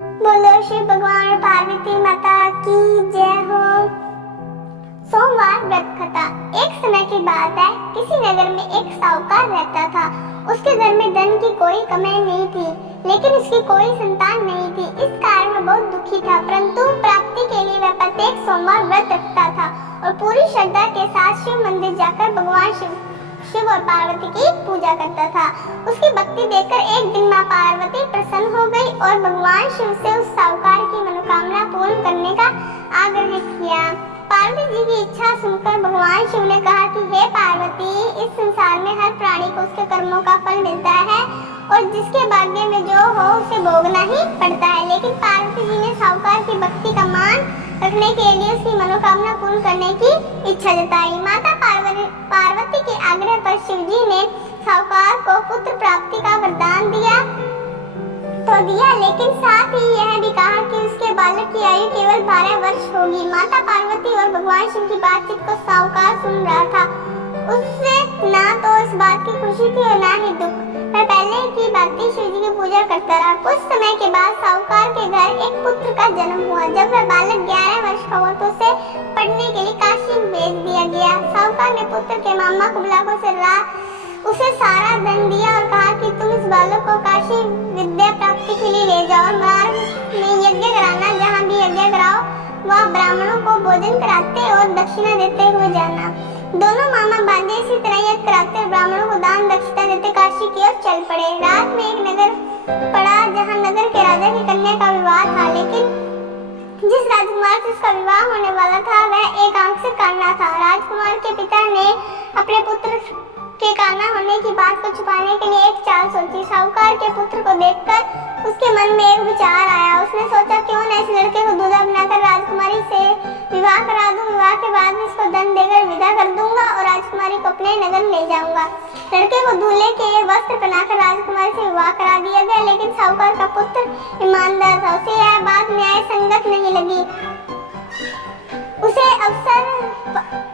बोलो शिव भगवान और पार्वती माता की जय हो। सोमवार व्रत कथा। एक समय की बात है, किसी नगर में एक साहूकार रहता था। उसके घर में धन की कोई कमी नहीं थी, लेकिन उसकी कोई संतान नहीं थी। इस कारण वह बहुत दुखी था, परंतु प्राप्ति के लिए वह प्रत्येक सोमवार व्रत रखता था और पूरी श्रद्धा के साथ शिव मंदिर जाकर भगवान शिव और पार्वती की पूजा करता था। उसकी भक्ति देखकर एक दिन माँ पार्वती प्रसन्न हो गई और भगवान शिव से उस साहूकार की मनोकामना पूर्ण करने का आग्रह किया। पार्वती जी की इच्छा सुनकर भगवान शिव ने कहा कि हे पार्वती, इस संसार में हर प्राणी को उसके कर्मों का फल मिलता है और जिसके भाग्य में जो हो उसे भोगना ही पड़ता है। लेकिन पार्वती जी ने साहूकार की भक्ति का मान रखने के लिए उसकी मनोकामना पूर्ण करने की इच्छा जताई। माता पार्वती के आग्रह पर शिव जी ने साहूकार को पुत्र प्राप्ति का वरदान दिया, लेकिन साथ ही यह भी कहा कि उसके बालक की आयु केवल 12 वर्ष होगी। माता पार्वती और भगवान शिव की बातचीत को साहूकार सुन रहा था। उससे ना तो इस बात की खुशी थी और ना ही दुख। वह पहले की भांति शिव जी की पूजा करता रहा। कुछ समय के बाद साहूकार के घर एक पुत्र का जन्म हुआ। जब वह बालक 11 वर्ष का हुआ तो उसे पढ़ने के लिए काशी भेज दिया गया। साहूकार ने पुत्र के मामा को बुलाकर उसे सारा धन दिया और कहा कि तुम इस बालक को काशी विद्या प्राप्ति के लिए ले जाओ और मार्ग में यज्ञ कराना। जहाँ भी यज्ञ कराओ वहाँ ब्राह्मणों को भोजन कराते और दक्षिणा देते हुए जाना। दोनों मामा भांजे इसी तरह यज्ञ कराते और ब्राह्मणों को दान दक्षिणा देते काशी की ओर चल पड़े। रात में एक नगर पड़ा जहाँ नगर के राजा की कन्या का विवाह था, लेकिन जिस राजकुमार से उसका विवाह होने वाला था वह एक आंख से काना था। राजकुमार के पिता ने अपने पुत्र के काना होने की बात को छुपाने के लिए एक चाल सोची। साहूकार के पुत्र को देखकर उसके मन में एक विचार आया। उसने सोचा क्यों न इस लड़के को दूल्हा बनाकर राजकुमारी से विवाह करा दूं। विवाह के बाद इसको धन देकर विदा कर दूंगा और राजकुमारी को अपने नगर ले जाऊंगा। लड़के को दूल्हे के वस्त्र पहनाकर राजकुमारी से विवाह करा दिया गया, लेकिन साहूकार का पुत्र ईमानदार था। उसे यह बात न्याय संगत नहीं लगी। उसे अवसर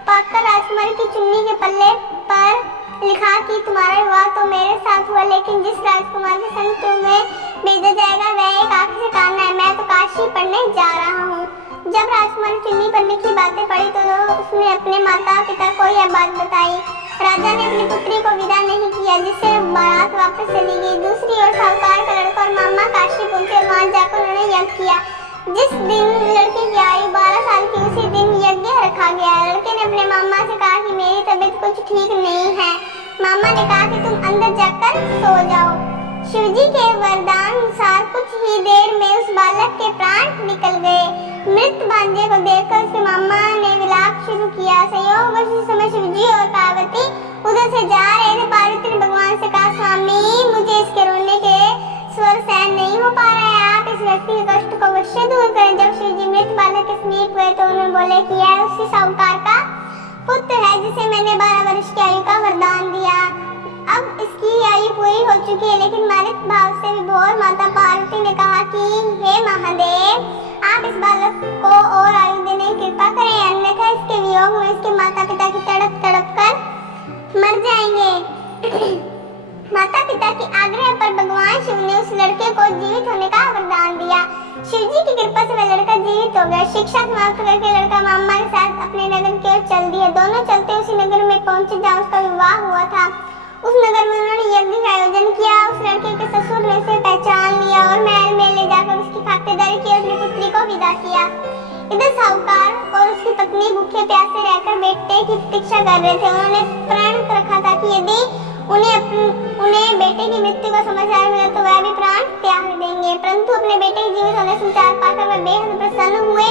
पाकर राजकुमारी की चुन्नी के पल्ले पर लिखा कि तुम्हारा विवाह तो मेरे साथ हुआ, लेकिन जिस राजकुमार के संग तुम्हें भेजा जाएगा वह एक आंख से काना है। मैं तो काशी पढ़ने जा रहा हूँ। जब राजकुमारी चुन्नी पर लिखी बातें पढ़ी तो उसने अपने माता पिता को यह बात बताई। राजा ने अपनी पुत्री को विदा नहीं किया, जिससे बारात वापस चली गई। दूसरी ओर साहूकार का लड़का और मामा काशी पहुंचे और वहां जाकर उन्होंने यज्ञ किया। जिस दिन लड़के की आयु 12 साल की उसी दिन यज्ञ रखा गया। लड़के ने अपने मामा से कहा कि मेरी तबीयत कुछ ठीक नहीं है। मामा ने कहा कि तुम अंदर जाकर सो जाओ। शिवजी के वरदान अनुसार कुछ ही देर में उस बालक के प्राण निकल गए। मृत भांजे को देखकर उसके मामा ने विलाप शुरू किया। संयोगवश उस समय शिवजी और पार्वती उधर से जा रहे थे। पार्वती ने भगवान से कहा, स्वामी मुझे इसके रोने के स्वर सहन नहीं हो पा रहा है, आप इस व्यक्ति के कष्ट को अवश्य दूर करें। जब शिवजी मृत बालक के समीप हुए तो उन्होंने बोले कि यह उसी साहूकार का पुत्र है जिसे मैंने 12 वर्ष की आयु का वरदान दिया। अब इसकी आयु पूरी हो चुकी है, लेकिन मृत भाव से विभोर माता पार्वती ने कहा कि हे महादेव, आप इस बालक को और आयु देने की कृपा करें, अन्यथा इसके वियोग में इसके माता पिता की तड़प तड़प कर मर जाएंगे। माता पिता के आग्रह पर भगवान शिव ने उस लड़के को जीवित होने का वरदान दिया। शिव जी की कृपा से वह लड़का जीवित हो गया। शिक्षा समाप्त करके लड़का मामा के साथ अपने नगर की ओर चल दिया। दोनों चलते उसी नगर में पहुंचे जहाँ उसका विवाह हुआ था। उस नगर में उन्होंने यज्ञ का आयोजन किया। उस लड़के के ससुर ने उसे पहचान लिया और महल में ले जाकर उसकी खातिरदारी की और अपनी पुत्री को विदा किया। इधर साहूकार और उसकी पत्नी भूखे प्यासे रहकर बेटे की प्रतीक्षा कर रहे थे। उन्होंने प्रण रखा था कि यदि उन्हें बेटे की मृत्यु का समाचार मिला तो वह भी प्राण त्याग देंगे, परंतु अपने बेटे के जीवित होने समाचार पाकर वह बेहद प्रसन्न हुए।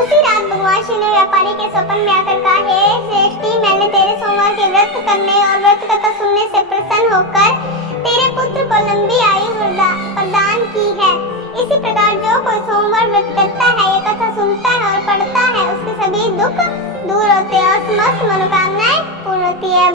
उसी रात भगवान शिव ने व्यापारी के स्वप्न में आकर कहा, हे श्रेष्ठी, मैंने तेरे सोमवार के व्रत करने और व्रत कथा सुनने से प्रसन्न होकर तेरे पुत्र को लंबी आयु प्रदान की है। इसी प्रकार जो कोई सोमवार व्रत करता है, ये कथा सुनता है और पढ़ता है, उसके सभी दुख दूर होते हैं और समस्त मनोकामनाएं पूर्ण होती है।